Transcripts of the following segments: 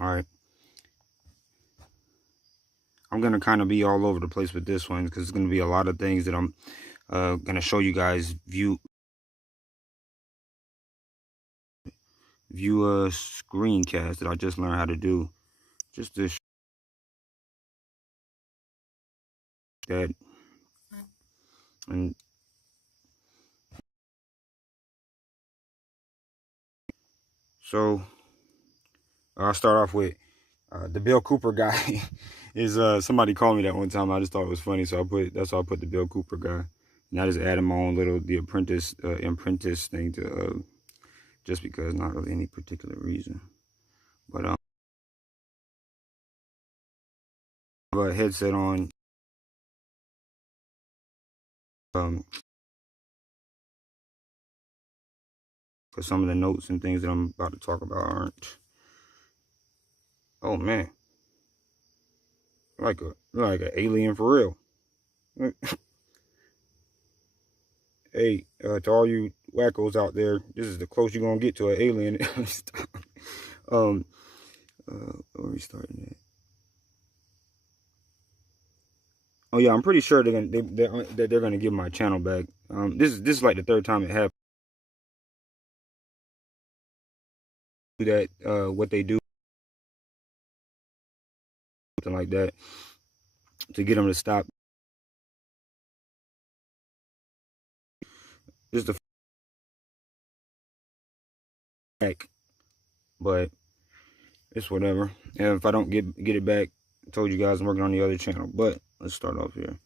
All right. I'm going to kind of be all over the place with this one because it's going to be a lot of things that I'm going to show you guys view a screencast that I just learned how to do. Just to show that. And so I'll start off with the Bill Cooper guy. Is somebody called me that one time. I just thought it was funny, so that's why I put the Bill Cooper guy. And I just added my own little the Apprentice thing to just because, not really any particular reason. But I have a headset on. Because some of the notes and things that I'm about to talk about aren't. Oh man, like an alien for real. Hey, to all you wackos out there, this is the closest you're gonna get to an alien. Where are we starting at? Oh yeah, I'm pretty sure they're gonna give my channel back. This is like the third time it happened. That what they do, something like that, to get them to stop. This is the back, but it's whatever. And if I don't get it back, I told you guys I'm working on the other channel. But let's start off here.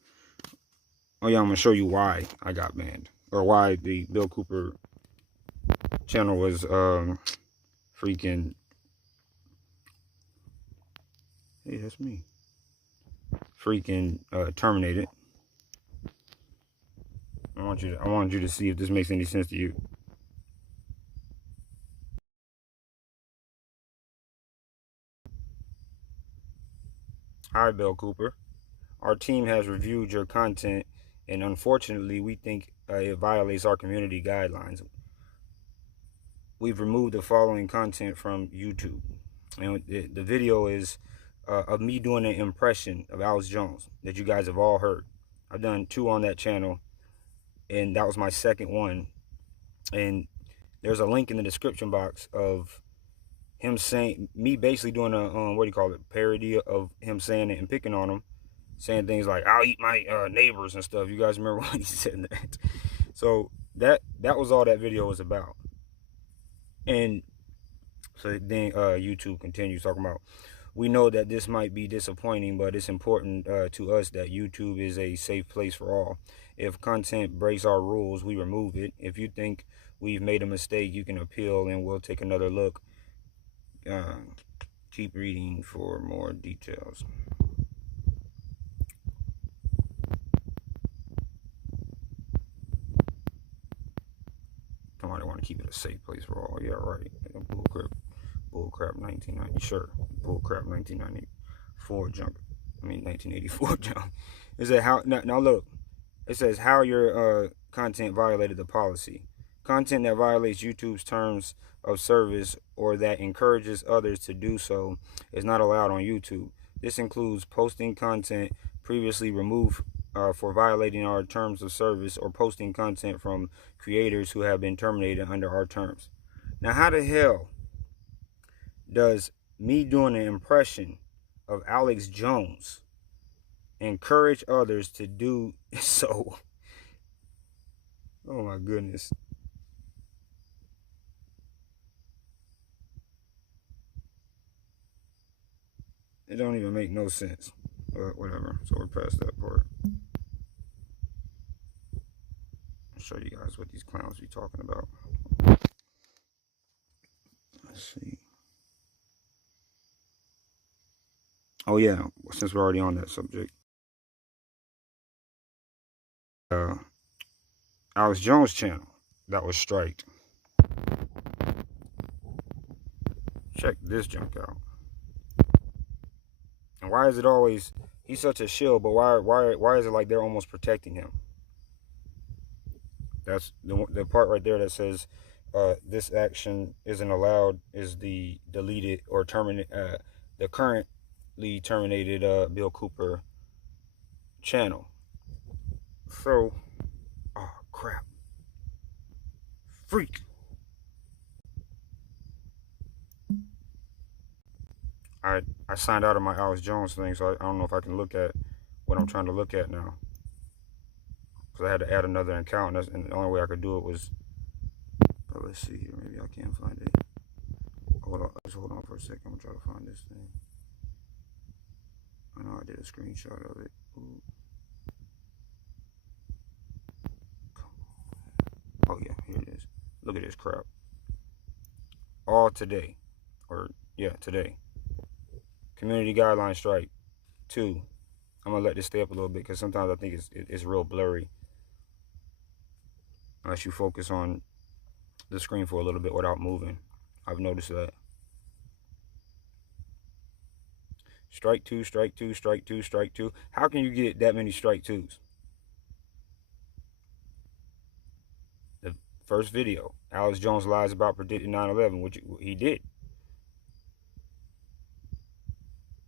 Oh yeah, I'm gonna show you why I got banned, or why the Bill Cooper channel was freaking. Hey, that's me. Freaking terminated. I want you to see if this makes any sense to you. Hi, Bill Cooper. Our team has reviewed your content, and unfortunately, we think it violates our community guidelines. We've removed the following content from YouTube. And the video is of me doing an impression of Alex Jones that you guys have all heard. I've done 2 on that channel, and that was my second one. And there's a link in the description box of him saying, me basically doing a what do you call it, parody of him saying it and picking on him, saying things like "I'll eat my neighbors" and stuff. You guys remember when he said that? So that was all that video was about. And so then YouTube continues talking about, we know that this might be disappointing, but it's important to us that YouTube is a safe place for all. If content breaks our rules, we remove it. If you think we've made a mistake, you can appeal and we'll take another look. Keep reading for more details. Somebody want to keep it a safe place for all. Yeah, right. Bullcrap 1990. Sure. Bullcrap 1994 junk. 1984 junk. It said how now look. It says how your content violated the policy. Content that violates YouTube's terms of service or that encourages others to do so is not allowed on YouTube. This includes posting content previously removed for violating our terms of service, or posting content from creators who have been terminated under our terms. Now, how the hell does me doing an impression of Alex Jones encourage others to do so? Oh my goodness. It don't even make no sense. But whatever. So we're past that part. I'll show you guys what these clowns be talking about. Let's see. Oh yeah, since we're already on that subject. Alex Jones channel that was striked. Check this junk out. And why is it always, he's such a shill, but why is it like they're almost protecting him? That's the part right there that says this action isn't allowed is the deleted or terminate the currently terminated Bill Cooper channel. So, oh crap, freak. I signed out of my Alex Jones thing, so I don't know if I can look at what I'm trying to look at now. Because I had to add another account, and the only way I could do it was. Let's see here. Maybe I can't find it. Hold on. Just hold on for a second. I'm gonna try to find this thing. I know I did a screenshot of it. Ooh. Oh yeah, here it is. Look at this crap. All today, or yeah, today. Community guideline strike 2. I'm gonna let this stay up a little bit because sometimes I think it's real blurry unless you focus on the screen for a little bit without moving. I've noticed that. Strike 2, strike 2, strike 2, strike 2. How can you get that many strike 2s? The first video, Alex Jones lies about predicting 9/11, which he did.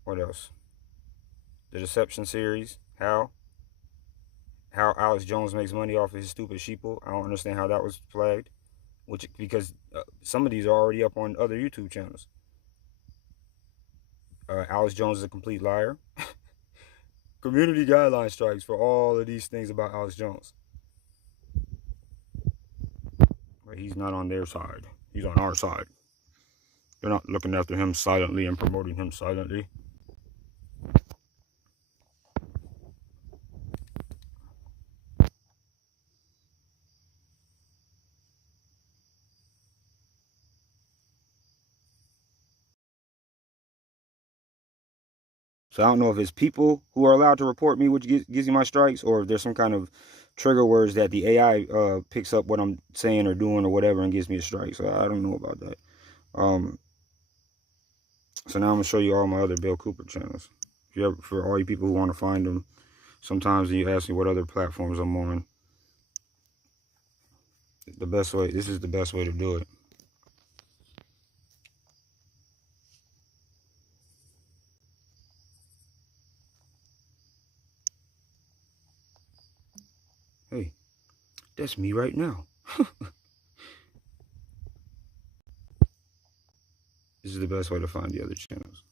What else? The Deception series. How Alex Jones makes money off of his stupid sheeple. I don't understand how that was flagged. Because some of these are already up on other YouTube channels. Alex Jones is a complete liar. Community guideline strikes for all of these things about Alex Jones. But he's not on their side. He's on our side. They're not looking after him silently and promoting him silently. So I don't know if it's people who are allowed to report me, which gives you my strikes, or if there's some kind of trigger words that the AI picks up what I'm saying or doing or whatever and gives me a strike. So I don't know about that. So now I'm gonna show you all my other Bill Cooper channels. If you ever, for all you people who want to find them, sometimes you ask me what other platforms I'm on. The best way. This is the best way to do it. Hey, that's me right now. This is the best way to find the other channels,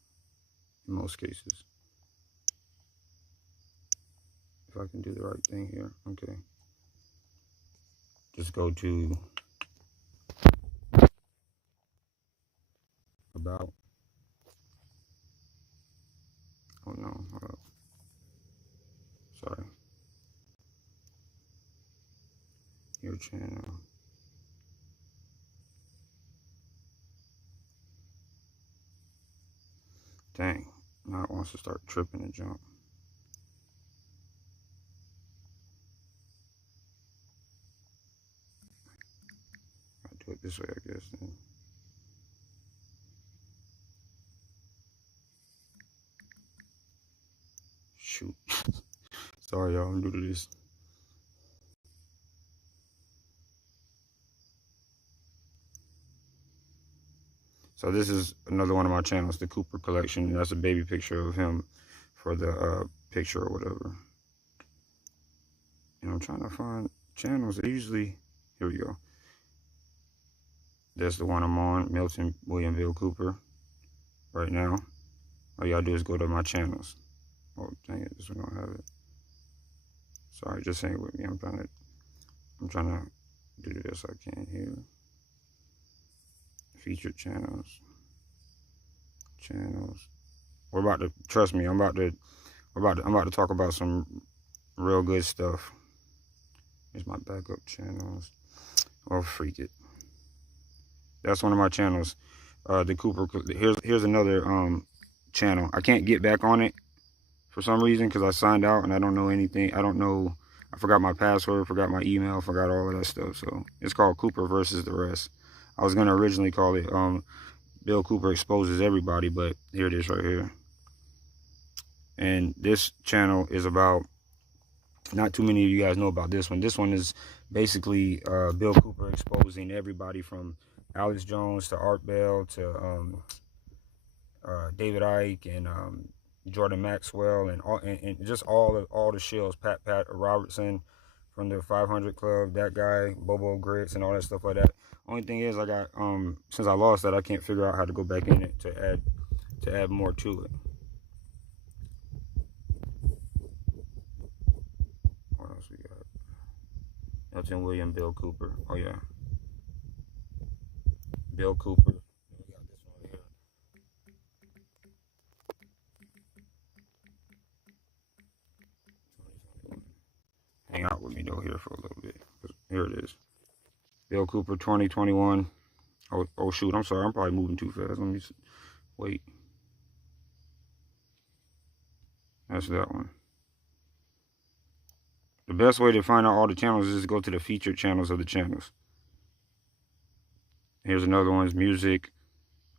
in most cases. If I can do the right thing here. Okay. Just go to about. Oh no, hold up. Sorry. Your channel. Dang, now it wants to start tripping and jump. I'll do it this way, I guess. Then. Shoot. Sorry, y'all, I'm new to this. So this is another one of my channels, the Cooper Collection. That's a baby picture of him for the picture or whatever. And I'm trying to find channels. Usually, here we go. That's the one I'm on, Milton William Bill Cooper, right now. All you gotta do is go to my channels. Oh, dang it, this one don't have it. Sorry, just hang with me. I'm trying to do the best I can here. Featured channels. We're about to, trust me, I'm about to talk about some real good stuff. Here's my backup channels. Oh, freak it. That's one of my channels. The Cooper. Here's another channel. I can't get back on it for some reason because I signed out and I don't know anything. I forgot my password, forgot my email, forgot all of that stuff. So it's called Cooper versus the rest. I was gonna originally call it Bill Cooper exposes everybody, but here it is right here. And this channel is about Not too many of you guys know about this one. This one is basically Bill Cooper exposing everybody from Alex Jones to Art Bell to David Icke and Jordan Maxwell and just all the shills. Pat Robertson from the 500 Club, that guy, Bobo Grits and all that stuff like that. Only thing is, I got since I lost that, I can't figure out how to go back in it to add more to it. What else we got? Elton William, Bill Cooper. Oh yeah, Bill Cooper. We got this one here. Hang out with me though here for a little bit. Here it is. Bill Cooper 2021. Oh shoot, I'm sorry. I'm probably moving too fast. Let me wait. That's that one. The best way to find out all the channels is to go to the featured channels of the channels. Here's another one. Is music.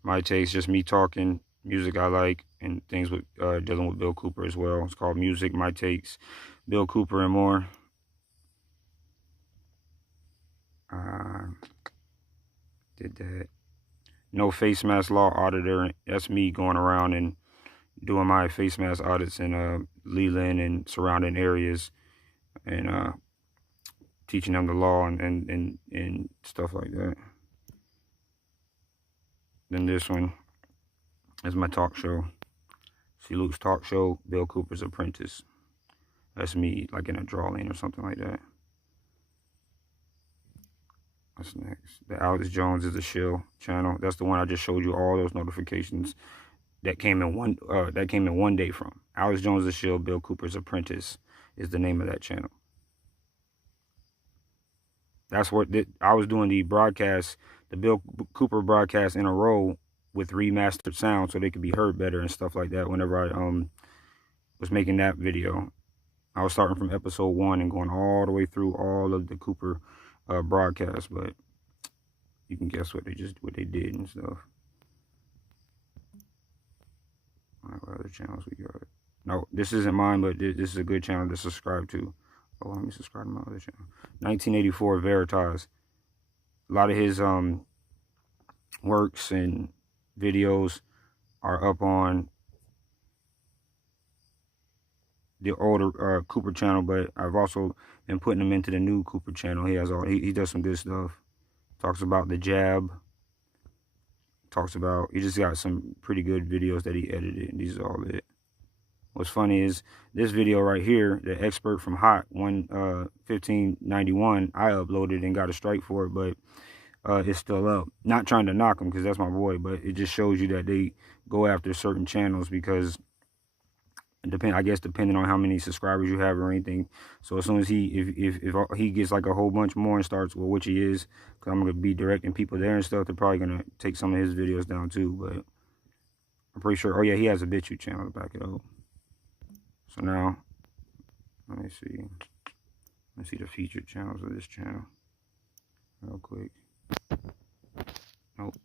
My takes, just me talking, music I like, and things with dealing with Bill Cooper as well. It's called Music, My Takes, Bill Cooper, and more. Did that. No face mask law auditor. That's me going around and doing my face mask audits in Leland and surrounding areas, and teaching them the law and stuff like that. Then this one is my talk show. See Luke's talk show, Bill Cooper's Apprentice. That's me, like in a drawing or something like that. What's next? The Alex Jones is a shill channel. That's the one I just showed you all those notifications that came in one day from. Alex Jones is a shill, Bill Cooper's Apprentice is the name of that channel. That's what I was doing the broadcast, the Bill Cooper broadcast in a row with remastered sound so they could be heard better and stuff like that. Whenever I was making that video, I was starting from episode 1 and going all the way through all of the Cooper broadcasts, but you can guess what they did and stuff. All right, what other channels we got? No, this isn't mine, but this is a good channel to subscribe to. Oh, let me subscribe to my other channel. 1984 Veritas. A lot of his works and videos are up on the older Cooper channel, but I've also been putting them into the new Cooper channel. He does some good stuff. Talks about the jab. He just got some pretty good videos that he edited, and these are all it. What's funny is this video right here, the expert from Hot 1591, I uploaded and got a strike for it, but it's still up. Not trying to knock him because that's my boy, but it just shows you that they go after certain channels because depending on how many subscribers you have or anything. So as soon as if he gets like a whole bunch more and starts, well, which he is, because I'm gonna be directing people there and stuff, they're probably gonna take some of his videos down too. But I'm pretty sure. Oh yeah, he has a BitChute channel to back it up. So now, let me see. Let's see the featured channels of this channel real quick. Nope.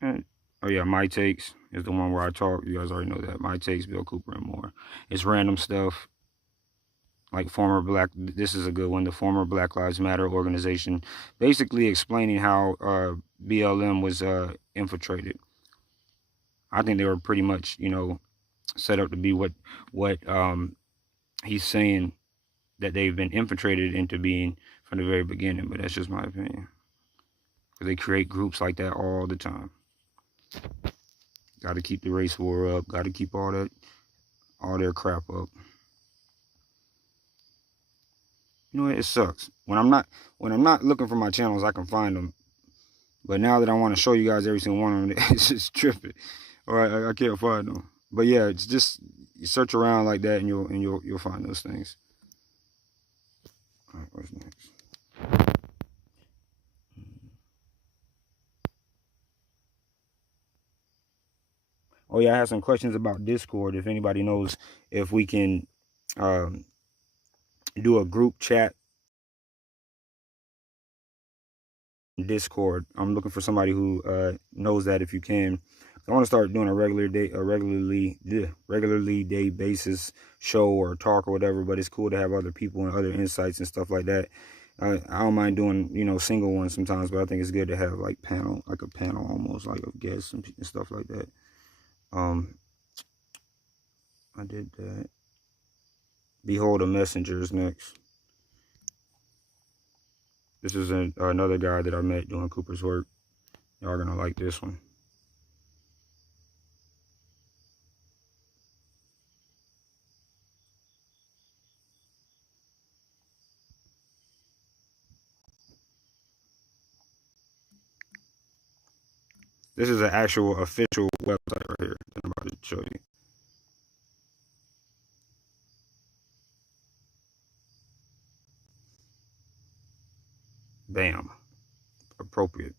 And, oh yeah, My Takes is the one where I talk. You guys already know that. My Takes, Bill Cooper, and more. It's random stuff. Like this is a good one, the former Black Lives Matter organization, basically explaining how BLM was infiltrated. I think they were pretty much, set up to be what he's saying that they've been infiltrated into being from the very beginning, but that's just my opinion. Because they create groups like that all the time. Got to keep the race war up, got to keep all their crap up. You know what? It sucks. When I'm not looking for my channels, I can find them. But now that I want to show you guys every single one of them, it's just tripping. All right, I can't find them. But yeah, it's just you search around like that, and you'll find those things. All right, what's next? Oh yeah, I have some questions about Discord. If anybody knows if we can do a group chat Discord. I'm looking for somebody who knows that if you can. I want to start doing a regularly day basis show or talk or whatever. But it's cool to have other people and other insights and stuff like that. I don't mind doing, single ones sometimes, but I think it's good to have like a panel almost, like of guests and stuff like that. I did that. Behold a Messenger is next. This is another guy that I met doing Cooper's work. Y'all are gonna like this one. This is an actual official website right here that I'm about to show you. Bam. Appropriate.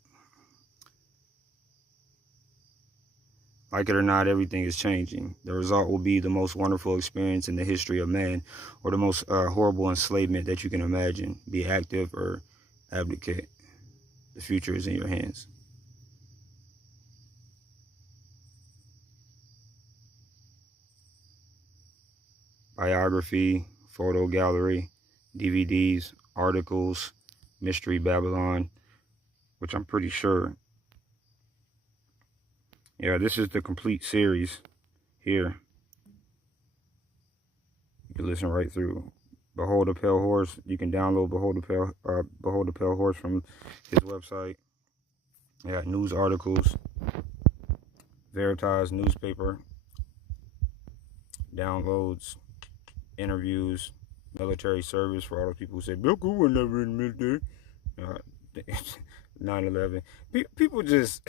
Like it or not, everything is changing. The result will be the most wonderful experience in the history of man, or the most horrible enslavement that you can imagine. Be active or abdicate. The future is in your hands. Biography, photo gallery, DVDs, articles, Mystery Babylon, which I'm pretty sure. Yeah, this is the complete series here. You can listen right through. Behold a Pale Horse. You can download Behold the Pale Horse from his website. I got news articles, Veritas newspaper, downloads, interviews, military service for all those people who say Bill Cooper was never in the military. 9/11. People just,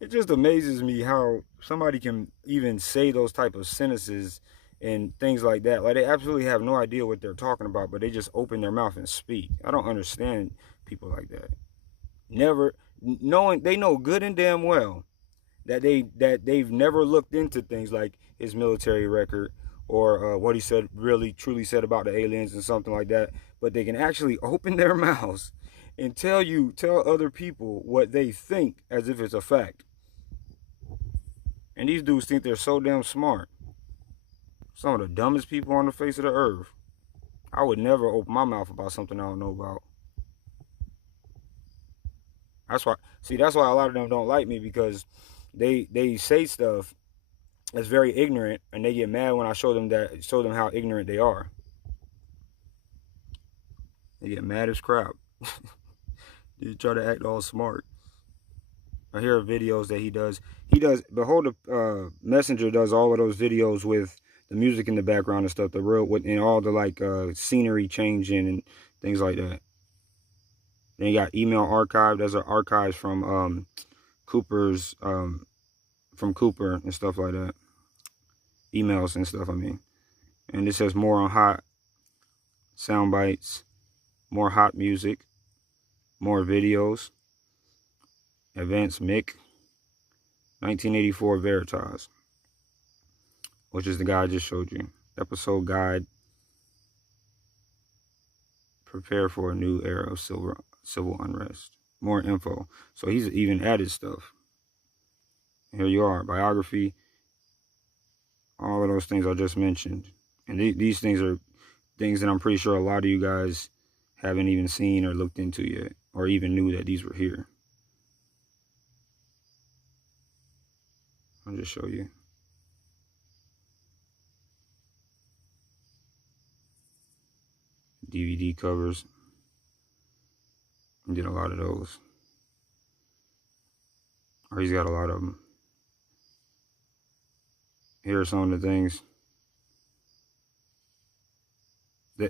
it just amazes me how somebody can even say those type of sentences and things like that. Like, they absolutely have no idea what they're talking about, but they just open their mouth and speak. I don't understand people like that. Never knowing, they know good and damn well that they've never looked into things like his military record or what he said, really truly said about the aliens and something like that. But they can actually open their mouths and tell other people what they think as if it's a fact. And these dudes think they're so damn smart. Some of the dumbest people on the face of the earth. I would never open my mouth about something I don't know about. That's why a lot of them don't like me, because they say stuff that's very ignorant, and they get mad when I show them how ignorant they are. They get mad as crap. They try to act all smart. I hear videos that he does. Behold the Messenger does all of those videos with the music in the background and stuff, and all the scenery changing and things like that. Then you got email archive. There's an archives from Cooper's from Cooper and stuff like that. Emails and stuff, I mean. And it says more on hot sound bites, more hot music, more videos. Advanced Mic, 1984 Veritas, which is the guy I just showed you. Episode guide. Prepare for a new era of civil unrest. More info. So he's even added stuff. Here you are. Biography. All of those things I just mentioned. And these things are things that I'm pretty sure a lot of you guys haven't even seen or looked into yet, or even knew that these were here. I'll just show you. DVD covers. I did a lot of those. Or he's got a lot of them. Here are some of the things.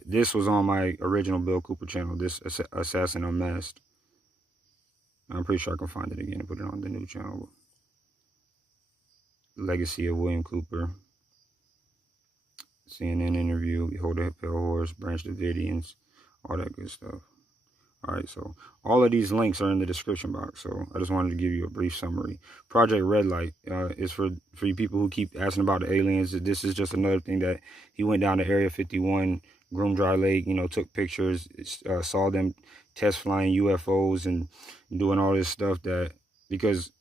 This was on my original Bill Cooper channel, this Assassin Unmasked. I'm pretty sure I can find it again and put it on the new channel. Legacy of William Cooper. CNN interview, Behold the Pale Horse, Branch Davidians, all that good stuff. Alright, so all of these links are in the description box, so I just wanted to give you a brief summary. Project Red Light is for you people who keep asking about the aliens. This is just another thing that he went down to Area 51, Groom Dry Lake, took pictures, saw them test flying UFOs and doing all this stuff because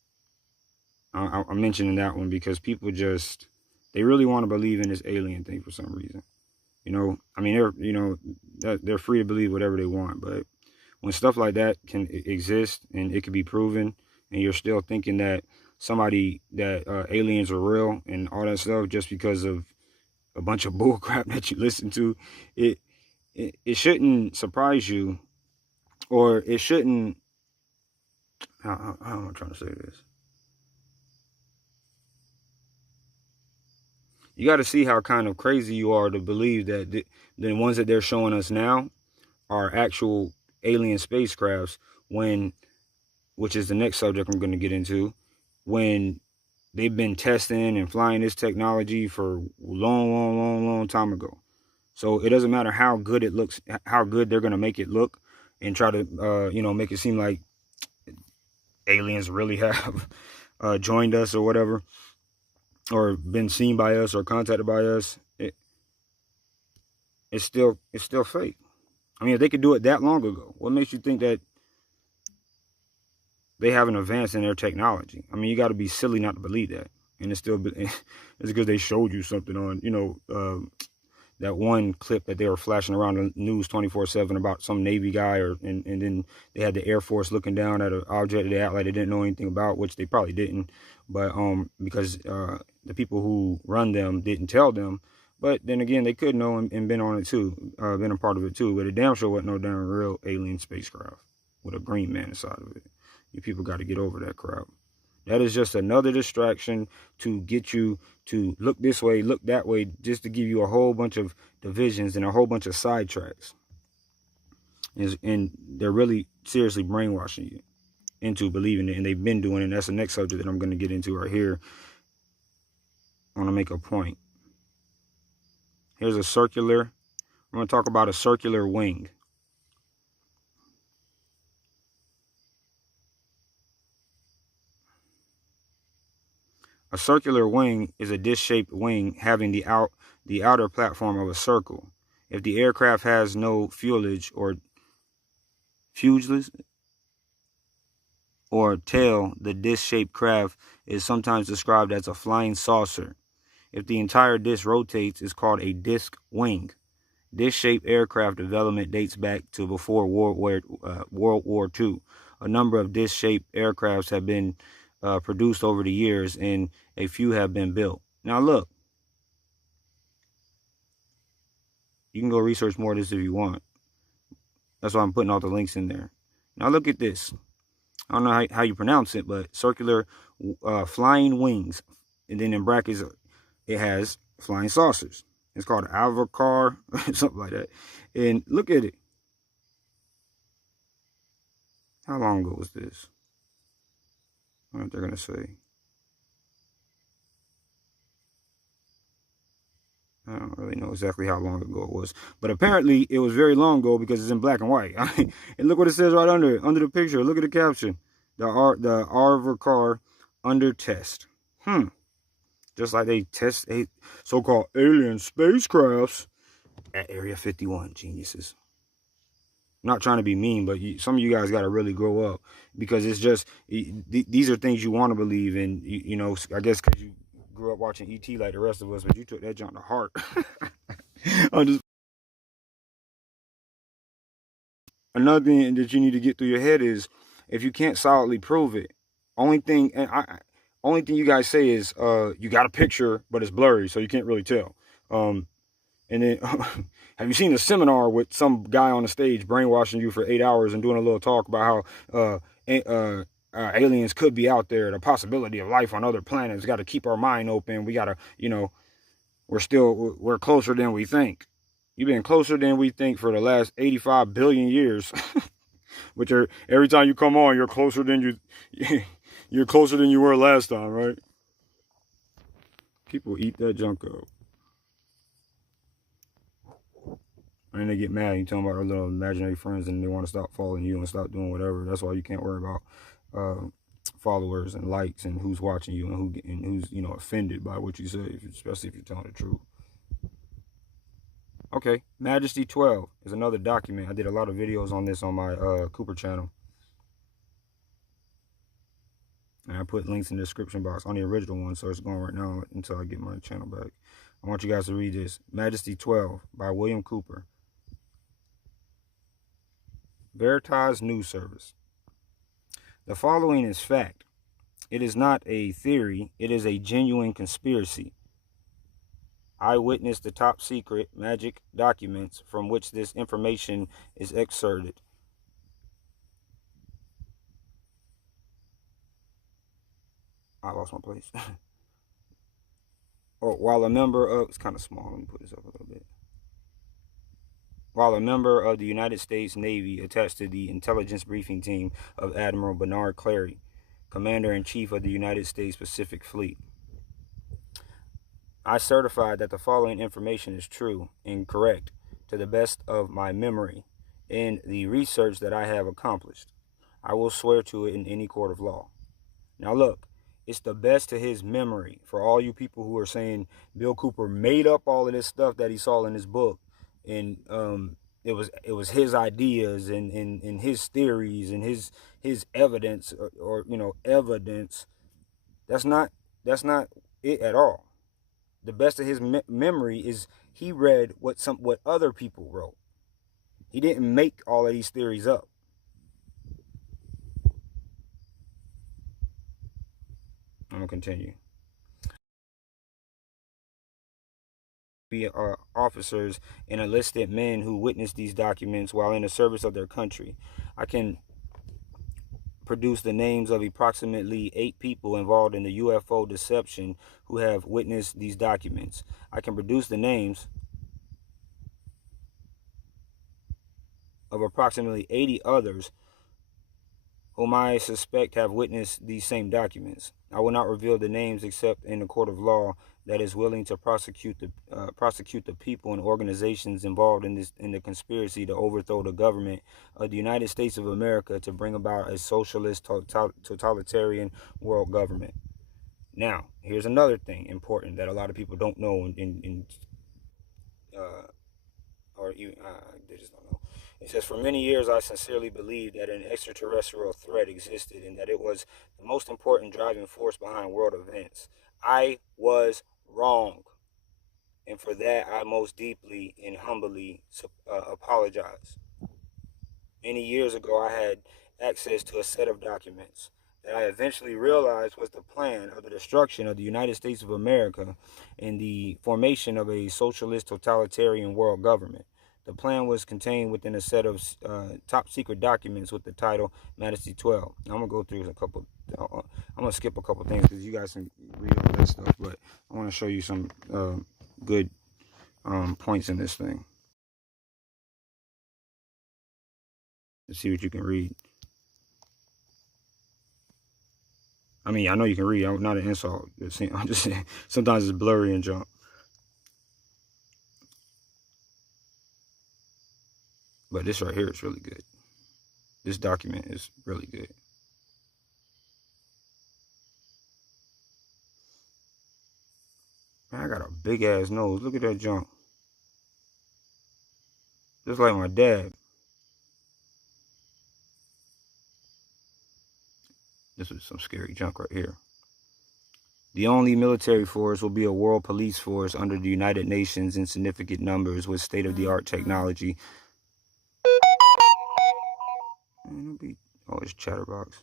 I'm mentioning that one because people just, they really want to believe in this alien thing for some reason. I mean, they're free to believe whatever they want, but when stuff like that can exist and it can be proven, and you're still thinking that aliens are real and all that stuff just because of a bunch of bull crap that you listen to, it it shouldn't surprise you, or it shouldn't. How am I trying to say this? You got to see how kind of crazy you are to believe that the ones that they're showing us now are actual alien spacecrafts, which is the next subject I'm going to get into, when they've been testing and flying this technology for a long time ago. So it doesn't matter how good it looks, how good they're going to make it look, and try to make it seem like aliens really have joined us or whatever, or been seen by us or contacted by us. It's still fake. I mean, if they could do it that long ago, what makes you think that they haven't advanced in their technology? I mean, you got to be silly not to believe that. And it's because they showed you something on, that one clip that they were flashing around the news 24/7 about some Navy guy, and then they had the Air Force looking down at an object that they act like they didn't know anything about, which they probably didn't, but because the people who run them didn't tell them. But then again, they could know and been on it too, been a part of it too. But it damn sure wasn't no damn real alien spacecraft with a green man inside of it. You people got to get over that crap. That is just another distraction to get you to look this way, look that way, just to give you a whole bunch of divisions and a whole bunch of sidetracks. And they're really seriously brainwashing you into believing it, and they've been doing it. And that's the next subject that I'm going to get into right here. I want to make a point. Here's a circular. I'm going to talk about a circular wing. A circular wing is a disc-shaped wing having the outer platform of a circle. If the aircraft has no fuselage or tail, the disc-shaped craft is sometimes described as a flying saucer. If the entire disc rotates, it's called a disc wing. Disc-shaped aircraft development dates back to before World War II. A number of disc-shaped aircrafts have been produced over the years, and a few have been built. Now look, you can go research more of this if you want. That's why I'm putting all the links in there. Now look at this. I don't know how you pronounce it, but circular flying wings. And then in brackets, it has flying saucers. It's called Avacar, something like that. And look at it. How long ago was this? I don't know what they're going to say. I don't really know exactly how long ago it was, but apparently it was very long ago because it's in black and white. And look what it says right under the picture. Look at the caption: the Avacar under test. Just like they test a so-called alien spacecrafts at Area 51. Geniuses. I'm not trying to be mean, but some of you guys got to really grow up, because it's just these are things you want to believe in. I guess because you grew up watching E.T. like the rest of us, but you took that junk to heart. Another thing that you need to get through your head is, if you can't solidly prove it, only thing you guys say is you got a picture but it's blurry, so you can't really tell. And then have you seen a seminar with some guy on the stage brainwashing you for 8 hours and doing a little talk about how aliens could be out there, the possibility of life on other planets? Got to keep our mind open. We got to, we're closer than we think. You've been closer than we think for the last 85 billion years. But every time you come on, you're closer than you were last time, right? People eat that junk up. And they get mad. You talking about our little imaginary friends, and they want to stop following you and stop doing whatever. That's why you can't worry about followers and likes and who's watching you and who's offended by what you say, especially if you're telling the truth. Okay, Majesty 12 is another document. I did a lot of videos on this on my Cooper channel. And I put links in the description box on the original one, so it's going right now until I get my channel back. I want you guys to read this. Majesty 12 by William Cooper. Veritas News Service. The following is fact. It is not a theory. It is a genuine conspiracy. I witnessed the top secret magic documents from which this information is excerpted. I lost my place. Oh, while a member of, it's kind of small. Let me put this up a little bit. While a member of the United States Navy attached to the intelligence briefing team of Admiral Bernard Clary, Commander-in-Chief of the United States Pacific Fleet. I certify that the following information is true and correct to the best of my memory in the research that I have accomplished. I will swear to it in any court of law. Now look, it's the best to his memory for all you people who are saying Bill Cooper made up all of this stuff that he saw in his book, and it was his ideas and his theories and his evidence or evidence. That's not it at all. The best of his memory is he read what other people wrote. He didn't make all of these theories up. I'm gonna continue. Be officers and enlisted men who witnessed these documents while in the service of their country. I can produce the names of approximately 8 people involved in the UFO deception who have witnessed these documents. I can produce the names of approximately 80 others whom I suspect have witnessed these same documents. I will not reveal the names except in a court of law that is willing to prosecute the people and organizations involved in the conspiracy to overthrow the government of the United States of America to bring about a socialist totalitarian world government. Now, here's another thing important that a lot of people don't know or even they just don't know. It says, for many years, I sincerely believed that an extraterrestrial threat existed and that it was the most important driving force behind world events. I was wrong. And for that, I most deeply and humbly apologize. Many years ago, I had access to a set of documents that I eventually realized was the plan of the destruction of the United States of America and the formation of a socialist totalitarian world government. The plan was contained within a set of top secret documents with the title Majesty 12. I'm going to go through a couple. I'm going to skip a couple things because you guys can read all that stuff, but I want to show you some good points in this thing. Let's see what you can read. I mean, I know you can read. I'm not an insult. I'm just saying sometimes it's blurry and junk. But this right here is really good. This document is really good. Man, I got a big ass nose. Look at that junk. Just like my dad. This is some scary junk right here. The only military force will be a world police force under the United Nations in significant numbers with state-of-the-art technology. Man, don't be always chatterbox.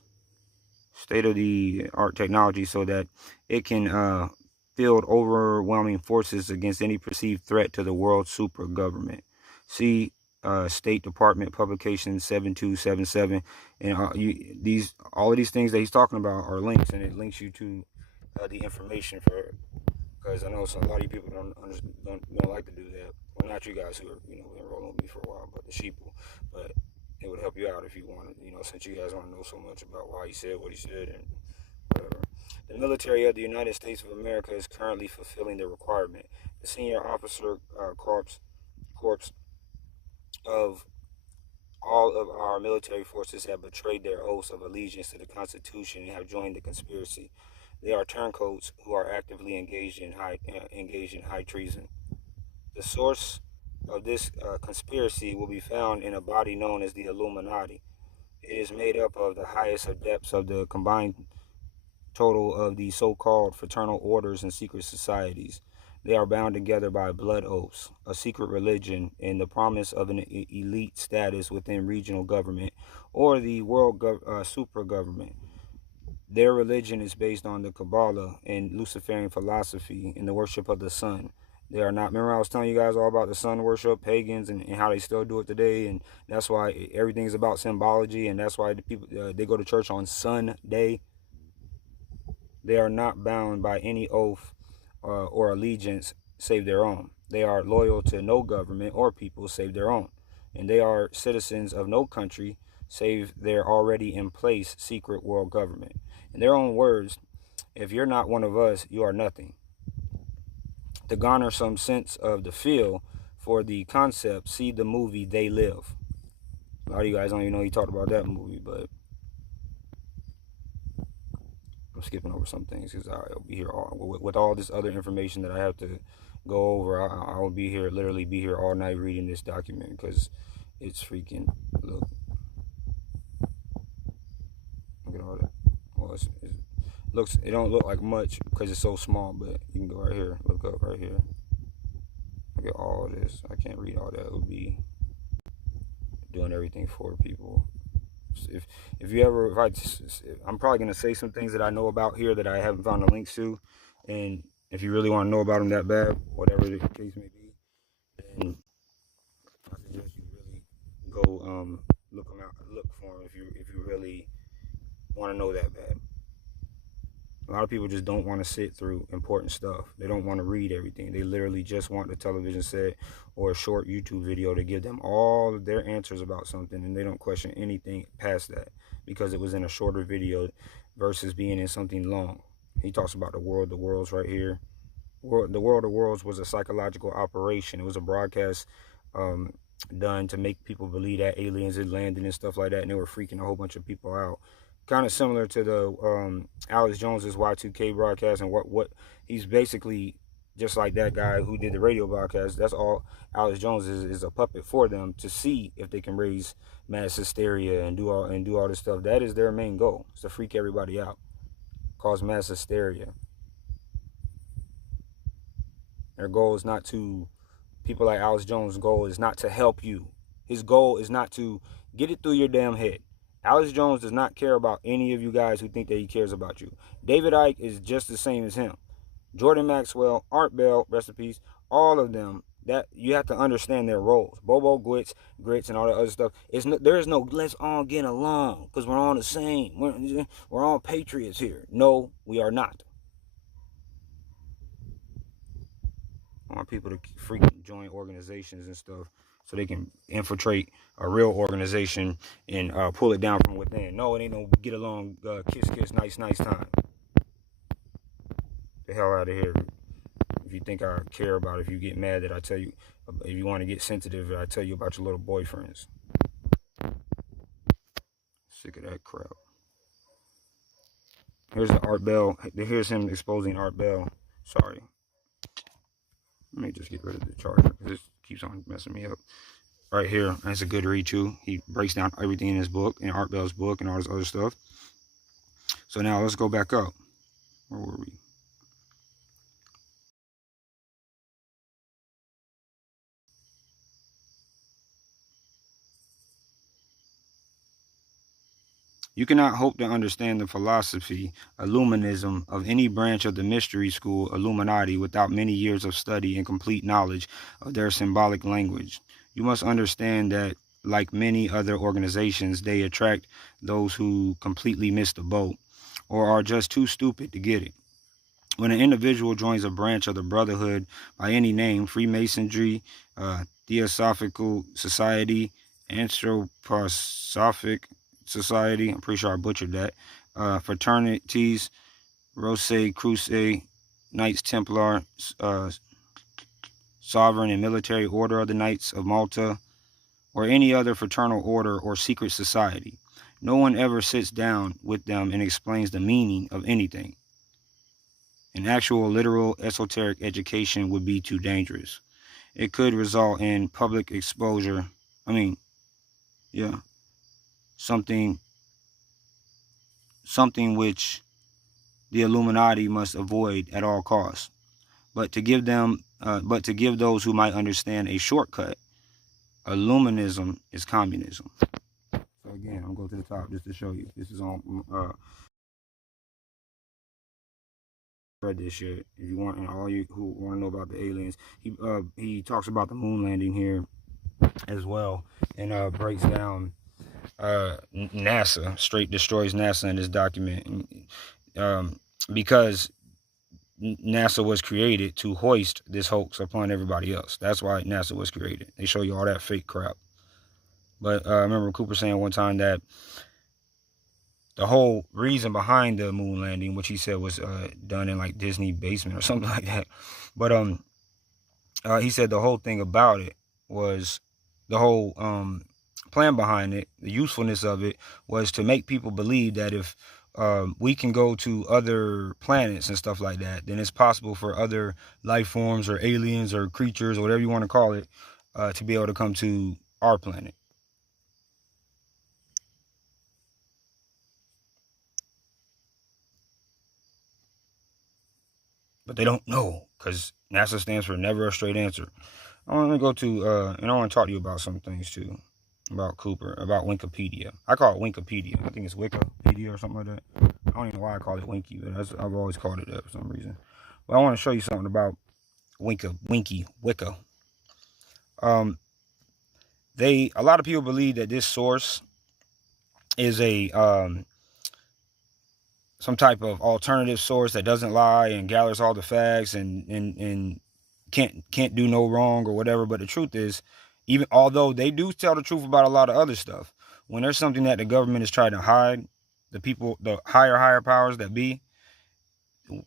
State-of-the-art technology so that it can field overwhelming forces against any perceived threat to the world super government. See State Department publication 7277, and all of these things that he's talking about are links, and it links you to the information for it. Because I know a lot of you people don't like to do that. Well, not you guys who are been rolling with me for a while, but the sheeple. But it would help you out if you wanted, since you guys want to know so much about why he said what he said and whatever. The military of the United States of America is currently fulfilling the requirement. The senior officer corps of all of our military forces have betrayed their oaths of allegiance to the Constitution and have joined the conspiracy. They are turncoats who are actively engaged in high treason. The source of this conspiracy will be found in a body known as the Illuminati. It is made up of the highest adepts of the combined total of the so-called fraternal orders and secret societies. They are bound together by blood oaths, a secret religion, and the promise of an elite status within regional government or the world super government. Their religion is based on the Kabbalah and Luciferian philosophy and the worship of the sun. They are not. Remember, I was telling you guys all about the sun worship, pagans, and how they still do it today, and that's why everything is about symbology, and that's why the people they go to church on Sunday. They are not bound by any oath or allegiance save their own. They are loyal to no government or people save their own, and they are citizens of no country save their already in place secret world government. In their own words, if you're not one of us, you are nothing. To garner some sense of the feel for the concept, see the movie They Live. A lot of you guys don't even know he talked about that movie, but I'm skipping over some things because I'll be here with all this other information that I have to go over. I'll be here, literally be here all night reading this document because it's freaking, look at all that. Well, it don't look like much because it's so small, but you can go right here, look up right here. Look at all this. I can't read all that. It would be doing everything for people. If you ever, I'm probably gonna say some things that I know about here that I haven't found the links to, and if you really want to know about them that bad, whatever the case may be, then I suggest you really go look them out, look for them if you really want to know that bad. A lot of people just don't want to sit through important stuff. They don't want to read everything. They literally just want the television set or a short YouTube video to give them all of their answers about something, and they don't question anything past that because it was in a shorter video versus being in something long. He talks about the worlds right here. The world of worlds was a psychological operation. It was a broadcast done to make people believe that aliens had landed and stuff like that, and they were freaking a whole bunch of people out. Kind of similar to the Alex Jones's Y2K broadcast, and what he's basically just like that guy who did the radio broadcast. That's all Alex Jones is a puppet for them to see if they can raise mass hysteria and do all this stuff. That is their main goal, is to freak everybody out, cause mass hysteria. Their goal is not to, people like Alex Jones' goal is not to help you. His goal is not to get it through your damn head. Alex Jones does not care about any of you guys who think that he cares about you. David Icke is just the same as him. Jordan Maxwell, Art Bell, rest in peace, all of them, that you have to understand their roles. Bobo Grits, and all that other stuff. There is no let's all get along because we're all the same. We're all patriots here. No, we are not. I want people to freaking join organizations and stuff so they can infiltrate a real organization and pull it down from within. No, it ain't no get along, kiss, nice time. The hell out of here. If you think I care about it, if you get mad that I tell you, if you want to get sensitive, I tell you about your little boyfriends. Sick of that crap. Here's the Art Bell. Here's him exposing Art Bell. Sorry. Let me just get rid of the charger because this keeps on messing me up. Right here, that's a good read too. He breaks down everything in his book, in Art Bell's book, and all this other stuff. So now let's go back up. Where were we? You cannot hope to understand the philosophy, Illuminism, of any branch of the mystery school, Illuminati, without many years of study and complete knowledge of their symbolic language. You must understand that, like many other organizations, they attract those who completely miss the boat or are just too stupid to get it. When an individual joins a branch of the Brotherhood by any name, Freemasonry, Theosophical Society, Anthroposophic Society, I'm pretty sure I butchered that, fraternities, Rose Crusade, Knights Templar, Sovereign and Military Order of the Knights of Malta, or any other fraternal order or secret society. No one ever sits down with them and explains the meaning of anything. An actual literal esoteric education would be too dangerous. It could result in public exposure. Something which the Illuminati must avoid at all costs. But to give those who might understand a shortcut, Illuminism is communism. So again, I'm going to go to the top just to show you. This is on read this shit. If you want, and all you who want to know about the aliens, he talks about the moon landing here as well, and breaks down NASA, straight destroys NASA in this document, because NASA was created to hoist this hoax upon everybody else. That's why NASA was created. They show you all that fake crap. But I remember Cooper saying one time that the whole reason behind the moon landing, which he said was done in like Disney basement or something like that, but he said the whole thing about it was the whole plan behind it, the usefulness of it was to make people believe that if we can go to other planets and stuff like that, then it's possible for other life forms or aliens or creatures or whatever you want to call it to be able to come to our planet. But they don't know because NASA stands for never a straight answer. I want to go to, and I want to talk to you about some things too. About Cooper, about Wikipedia. I call it Wikipedia. I think it's Wikipedia or something like that. I don't even know why I call it Winky, but I've always called it that for some reason. But I want to show you something about Wicca. A lot of people believe that this source is a some type of alternative source that doesn't lie and gathers all the facts and can't do no wrong or whatever. But the truth is, even although they do tell the truth about a lot of other stuff, when there's something that the government is trying to hide, the people, the higher powers that be,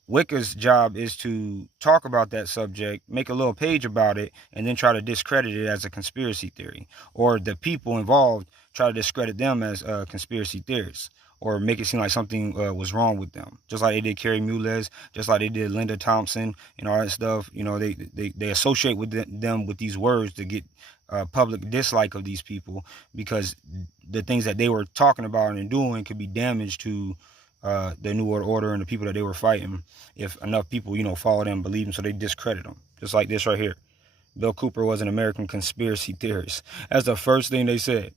Wicca's job is to talk about that subject, make a little page about it, and then try to discredit it as a conspiracy theory. Or the people involved try to discredit them as conspiracy theorists, or make it seem like something was wrong with them. Just like they did Carrie Mulez, just like they did Linda Thompson and all that stuff. You know, they associate with them with these words to get public dislike of these people, because the things that they were talking about and doing could be damage to the New World Order and the people that they were fighting if enough people, you know, followed them and believed them, so they discredit them. Just like this right here. Bill Cooper was an American conspiracy theorist. That's the first thing they said.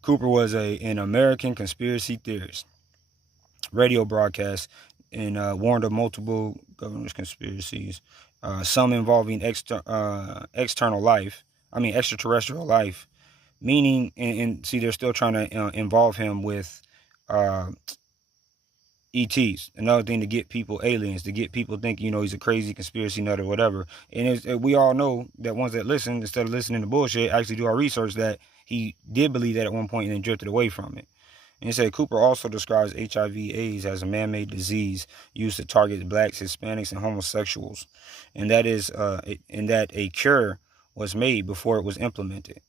Cooper was an American conspiracy theorist. Radio broadcast and warned of multiple government conspiracies, some involving extraterrestrial life, meaning, and see, they're still trying to involve him with ETs. Another thing to get people, aliens, to get people thinking, you know, he's a crazy conspiracy nut or whatever. And we all know that ones that listen, instead of listening to bullshit, actually do our research, that he did believe that at one point and then drifted away from it. And he said Cooper also describes HIV/AIDS as a man-made disease used to target blacks, Hispanics, and homosexuals, and that a cure was made before it was implemented.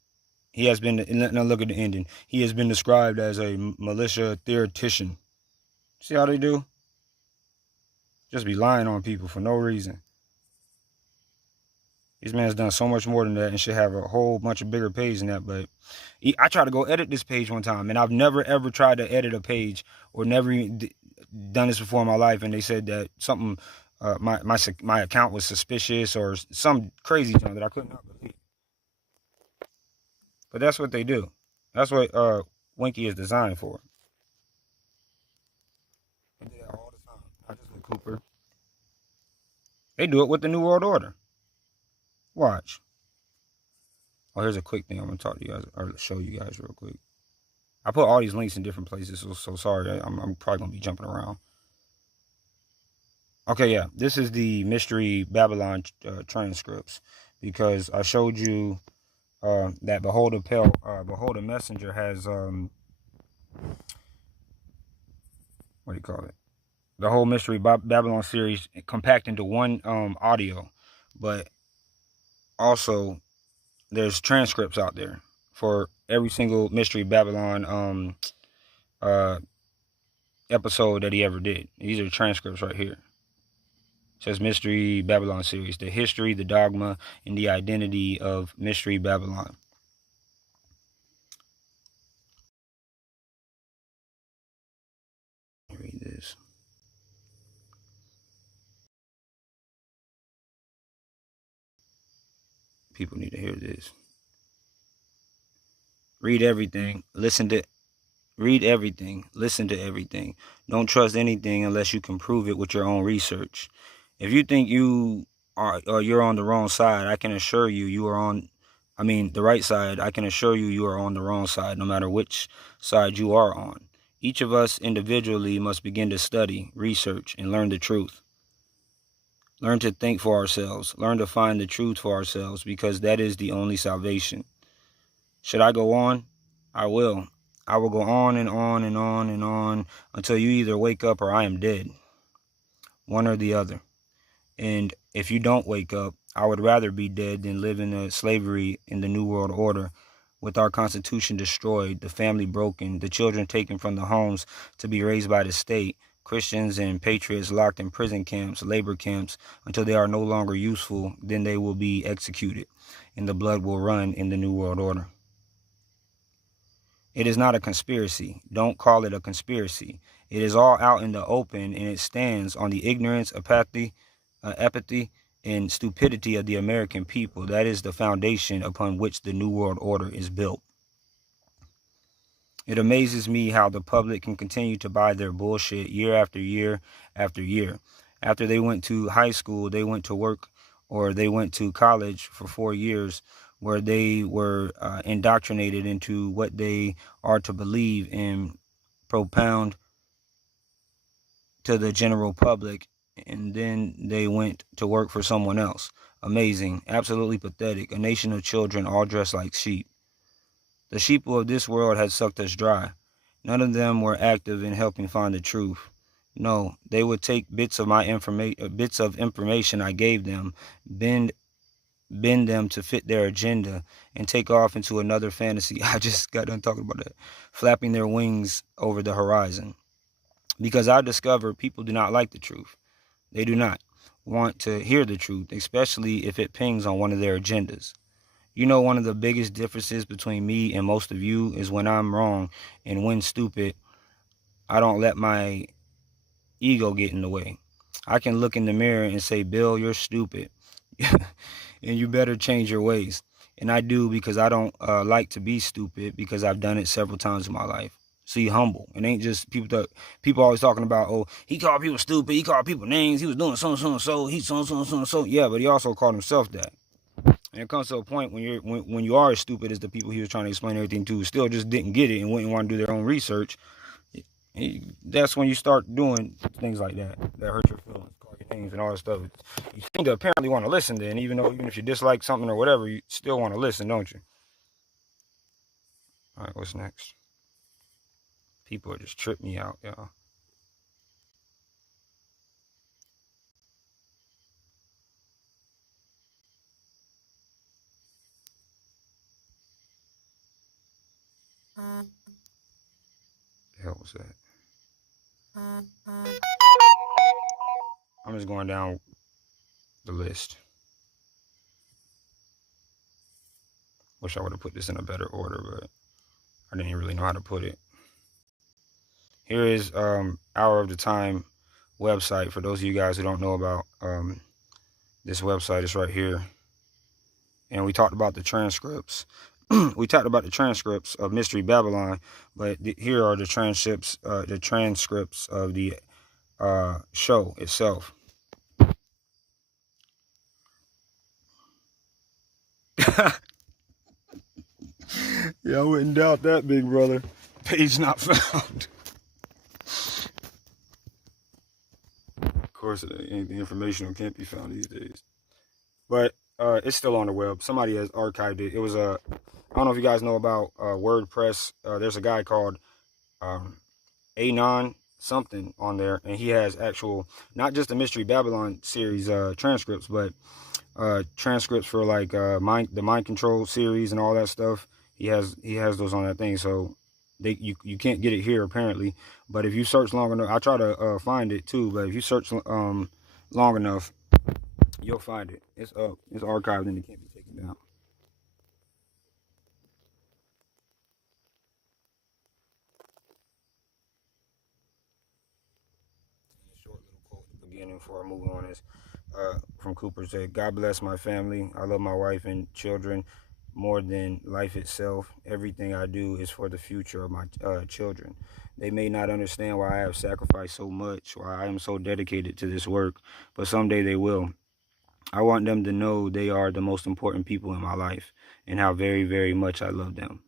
He has been, now look at the ending, he has been described as a militia theoretician. See how they do? Just be lying on people for no reason. This man's done so much more than that and should have a whole bunch of bigger page than that. But I tried to go edit this page one time, and I've never ever tried to edit a page or never even done this before in my life. And they said that something, my account was suspicious or some crazy thing that I could not believe. But that's what they do. That's what Winky is designed for. They do that all the time. Not just with Cooper. They do it with the New World Order. Watch. Oh, here's a quick thing I'm going to talk to you guys, or show you guys real quick. I put all these links in different places, so sorry. I'm probably going to be jumping around. Okay, yeah. This is the Mystery Babylon transcripts, because I showed you that Behold a Messenger has, what do you call it? The whole Mystery Babylon series compact into one audio, but also there's transcripts out there for every single Mystery Babylon episode that he ever did. These are transcripts right here. It says Mystery Babylon series, the history, the dogma, and the identity of Mystery Babylon. Read this. People need to hear this. Read everything. Read everything. Listen to everything. Don't trust anything unless you can prove it with your own research. If you think you are or you're on the wrong side, I can assure you you are on the right side. I can assure you you are on the wrong side no matter which side you are on. Each of us individually must begin to study, research, and learn the truth. Learn to think for ourselves. Learn to find the truth for ourselves because that is the only salvation. Should I go on? I will. I will go on and on and on and on until you either wake up or I am dead. One or the other. And if you don't wake up, I would rather be dead than live in a slavery in the New World Order with our Constitution destroyed, the family broken, the children taken from the homes to be raised by the state, Christians and patriots locked in prison camps, labor camps, until they are no longer useful, then they will be executed, and the blood will run in the New World Order. It is not a conspiracy. Don't call it a conspiracy. It is all out in the open, and it stands on the ignorance, apathy, and stupidity of the American people. That is the foundation upon which the New World Order is built. It amazes me how the public can continue to buy their bullshit year after year after year. After they went to high school, they went to work, or they went to college for 4 years, where they were indoctrinated into what they are to believe and propound to the general public, and then they went to work for someone else. Amazing, absolutely pathetic. A nation of children all dressed like sheep. The sheep of this world had sucked us dry. None of them were active in helping find the truth. No, they would take bits of information I gave them, bend them to fit their agenda, and take off into another fantasy. I just got done talking about that. Flapping their wings over the horizon. Because I discovered people do not like the truth. They do not want to hear the truth, especially if it pings on one of their agendas. You know, one of the biggest differences between me and most of you is when I'm wrong and when stupid, I don't let my ego get in the way. I can look in the mirror and say, Bill, you're stupid. And you better change your ways. And I do, because I don't like to be stupid, because I've done it several times in my life. See, humble. It ain't just people always talking about, oh, he called people stupid, he called people names, he was doing so, he's so. Yeah, but he also called himself that. And it comes to a point when you are as stupid as the people he was trying to explain everything to still just didn't get it and wouldn't want to do their own research. That's when you start doing things like that hurt your feelings, call your names and all that stuff. You seem to apparently want to listen then, even if you dislike something or whatever, you still want to listen, don't you? All right, what's next? People are just tripping me out, y'all. The hell was that? I'm just going down the list. Wish I would have put this in a better order, but I didn't really know how to put it. Here is Hour of the Time website. For those of you guys who don't know about this website, it's right here. And we talked about the transcripts. We talked about the transcripts of Mystery Babylon, but here are the transcripts of the show itself. Yeah, I wouldn't doubt that, big brother. Page not found. Of course, anything informational can't be found these days. But it's still on the web. Somebody has archived it. It was I don't know if you guys know about WordPress. There's a guy called Anon something on there, and he has actual, not just the Mystery Babylon series transcripts, but transcripts for like the mind control series and all that stuff. He has those on that thing. So you can't get it here apparently, but if you search long enough, I try to find it too. But if you search long enough, you'll find it. It's up. It's archived and it can't be taken down. And a short little quote at the beginning before I move on is, from Cooper said, "God bless my family. I love my wife and children more than life itself. Everything I do is for the future of my children. They may not understand why I have sacrificed so much, why I am so dedicated to this work, but someday they will. I want them to know they are the most important people in my life and how very, very much I love them."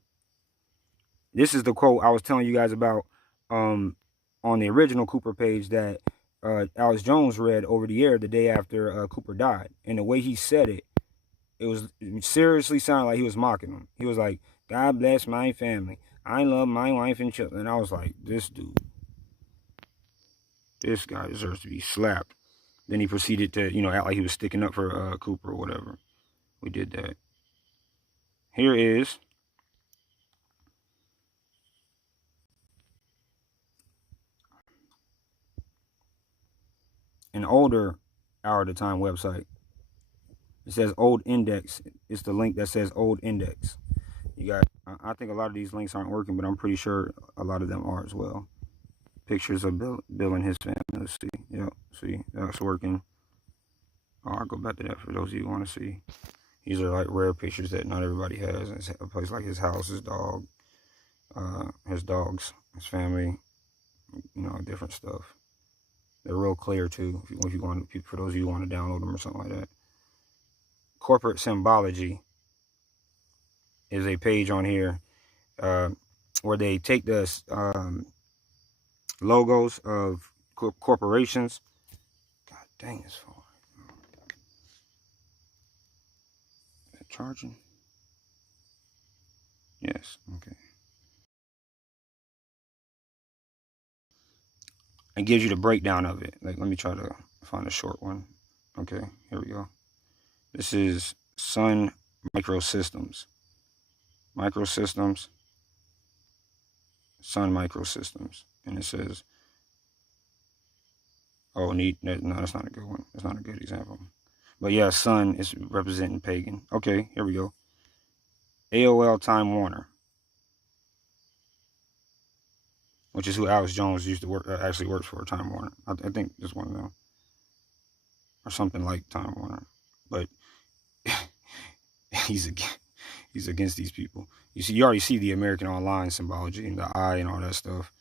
This is the quote I was telling you guys about on the original Cooper page that Alex Jones read over the air the day after Cooper died. And the way he said it, it seriously sounded like he was mocking him. He was like, "God bless my family. I love my wife and children." And I was like, this guy deserves to be slapped. Then he proceeded to, act like he was sticking up for Cooper or whatever. We did that. Here is an older Hour at a Time website. It says Old Index. It's the link that says Old Index. You got, I think a lot of these links aren't working, but I'm pretty sure a lot of them are as well. Pictures of Bill and his family. Let's see. Yep, see, that's working. Oh, I'll go back to that for those of you who want to see. These are like rare pictures that not everybody has. It's a place like his house, his dog, his dogs, his family, different stuff. They're real clear too. If you want, for those of you who want to download them or something like that. Corporate Symbology is a page on here where they take the logos of corporations. God dang, it's far. Is it charging? Yes, okay. It gives you the breakdown of it. Like, let me try to find a short one. Okay, here we go. This is Sun Microsystems. Sun Microsystems. And it says, oh, no, that's not a good one. That's not a good example. But yeah, Sun is representing pagan. Okay, here we go. AOL Time Warner, which is who Alex Jones used to work, actually works for. Time Warner. I think this one of them, or something like Time Warner. But he's against these people. You already see the American Online symbology and the eye and all that stuff.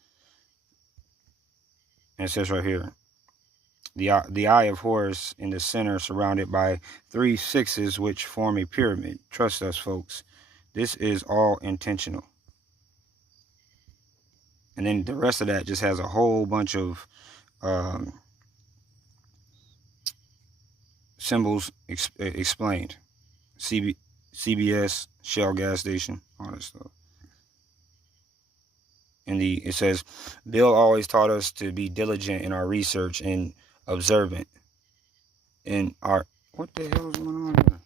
And it says right here, the eye of Horus in the center, surrounded by 3 sixes, which form a pyramid. Trust us, folks. This is all intentional. And then the rest of that just has a whole bunch of symbols explained. CBS, Shell gas station, all that stuff. And it says, Bill always taught us to be diligent in our research and observant in our... What the hell is going on here?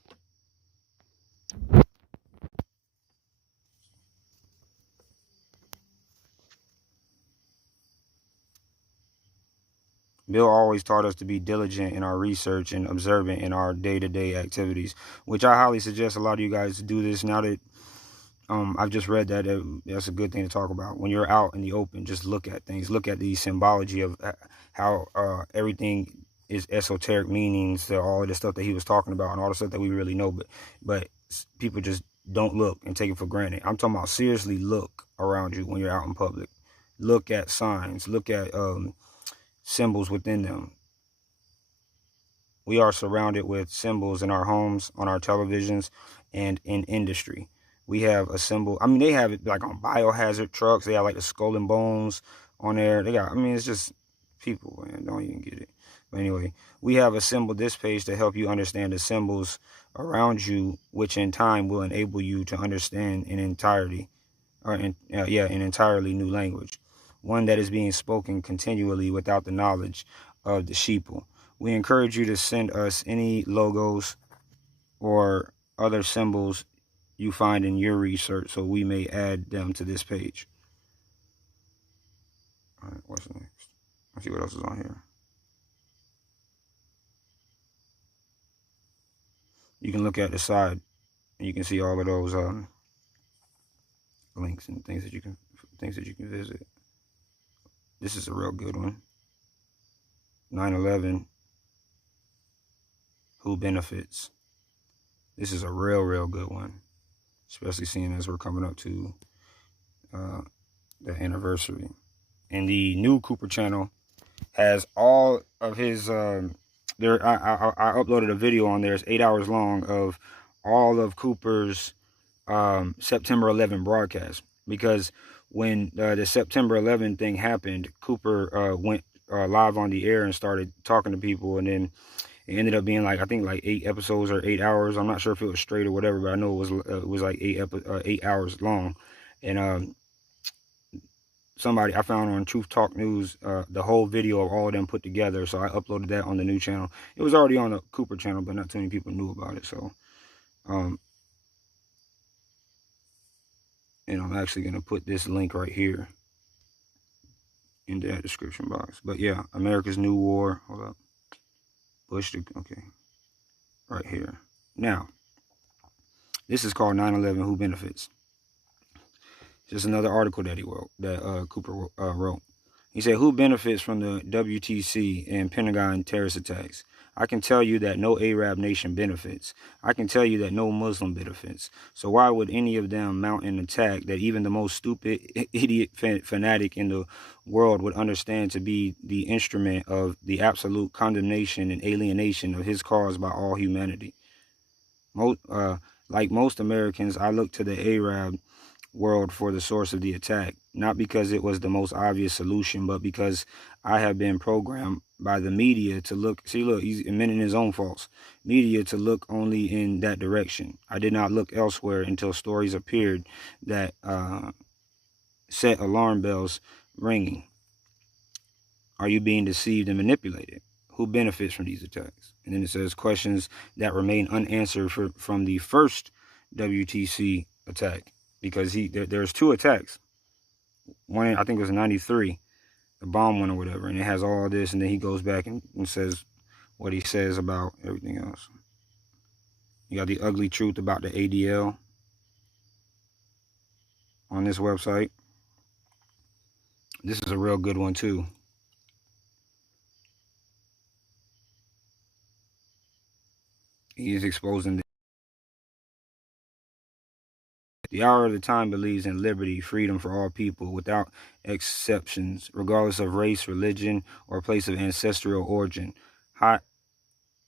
Bill always taught us to be diligent in our research and observant in our day-to-day activities, which I highly suggest a lot of you guys do this now that I've just read that. That's a good thing to talk about. When you're out in the open, just look at things. Look at the symbology of how everything is esoteric meanings to all of the stuff that he was talking about and all the stuff that we really know. But people just don't look and take it for granted. I'm talking about seriously look around you when you're out in public. Look at signs. Look at symbols within them. We are surrounded with symbols in our homes, on our televisions, and in industry. We have a symbol. I mean, they have it like on biohazard trucks. They have like the skull and bones on there. It's just people, man. Don't even get it. But anyway, we have assembled this page to help you understand the symbols around you, which in time will enable you to understand an entirely new language, one that is being spoken continually without the knowledge of the sheeple. We encourage you to send us any logos or other symbols you find in your research so we may add them to this page. All right, what's next? Let's see what else is on here. You can look at the side and you can see all of those links and things that you can visit. This is a real good one. 9/11 Who benefits? This is a real good one, especially seeing as we're coming up to the anniversary. And the new Cooper channel has all of his there. I uploaded a video on there. It's 8 hours long of all of Cooper's September 11 broadcast, because when the September 11 thing happened, Cooper went live on the air and started talking to people, and then it ended up being like, I think like 8 episodes or 8 hours. I'm not sure if it was straight or whatever, but I know it was like 8 hours long. And somebody I found on Truth Talk News the whole video of all of them put together, so I uploaded that on the new channel. It was already on the Cooper channel, but not too many people knew about it. So and I'm actually going to put this link right here in that description box. But yeah, America's New War. Hold up. Bush. Okay. Right here. Now, this is called 9/11 Who Benefits. Just another article that Cooper wrote. He said, who benefits from the WTC and Pentagon terrorist attacks? I can tell you that no Arab nation benefits. I can tell you that no Muslim benefits. So why would any of them mount an attack that even the most stupid, idiot fanatic in the world would understand to be the instrument of the absolute condemnation and alienation of his cause by all humanity? Like most Americans, I look to the Arab world for the source of the attack, not because it was the most obvious solution, but because I have been programmed by the media to look, he's admitting his own faults, media to look only in that direction. I did not look elsewhere until stories appeared that set alarm bells ringing. Are you being deceived and manipulated? Who benefits from these attacks? And then it says questions that remain unanswered from the first WTC attack, because there's 2 attacks. One, I think it was in 93, the bomb one or whatever, and it has all this, and then he goes back and says what he says about everything else. You got the ugly truth about the ADL on this website. This is a real good one too. He is exposing the hour of the time believes in liberty, freedom for all people, without exceptions, regardless of race, religion, or place of ancestral origin. Hot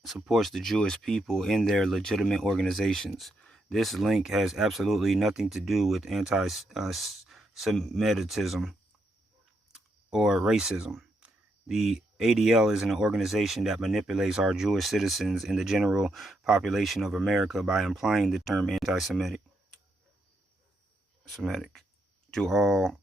supports the Jewish people in their legitimate organizations. This link has absolutely nothing to do with anti-Semitism or racism. The ADL is an organization that manipulates our Jewish citizens and the general population of America by implying the term anti-Semitic to all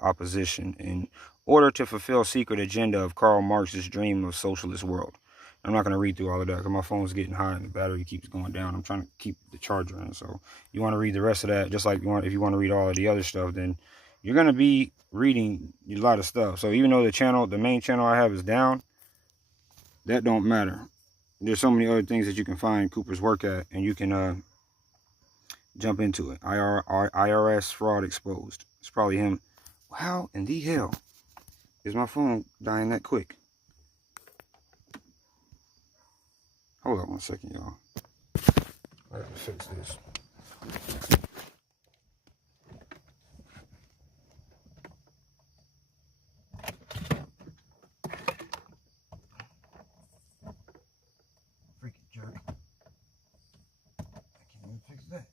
opposition in order to fulfill secret agenda of Karl Marx's dream of socialist world. I'm not going to read through all of that because my phone's getting hot and the battery keeps going down. I'm trying to keep the charger in. So you want to read the rest of that, just like if you want to read all of the other stuff, then you're going to be reading a lot of stuff. So even though the main channel I have is down, that don't matter. There's so many other things that you can find Cooper's work at, and you can jump into it. IRS fraud exposed. It's probably him. How in the hell is my phone dying that quick? Hold on 1 second, y'all. I have to fix this. Freaking jerk. I can't even fix that.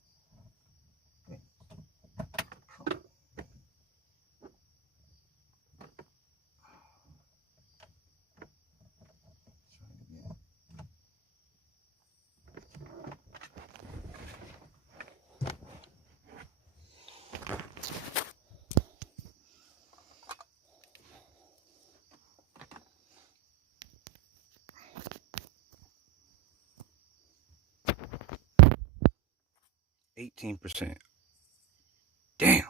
%. Damn.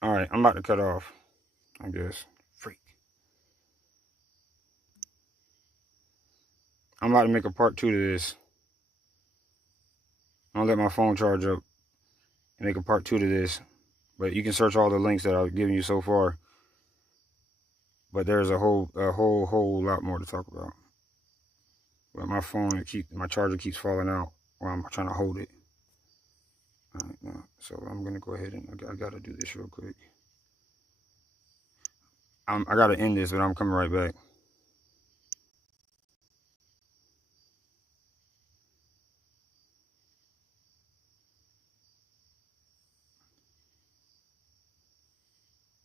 All right, I'm about to cut off, I guess. Freak. I'm about to make a part 2 to this. I'll let my phone charge up and make a part 2 to this. But you can search all the links that I've given you so far But there's a whole lot more to talk about. But my phone, my charger keeps falling out while I'm trying to hold it. All right, now, so I'm gonna go ahead and I gotta do this real quick. I gotta end this, but I'm coming right back.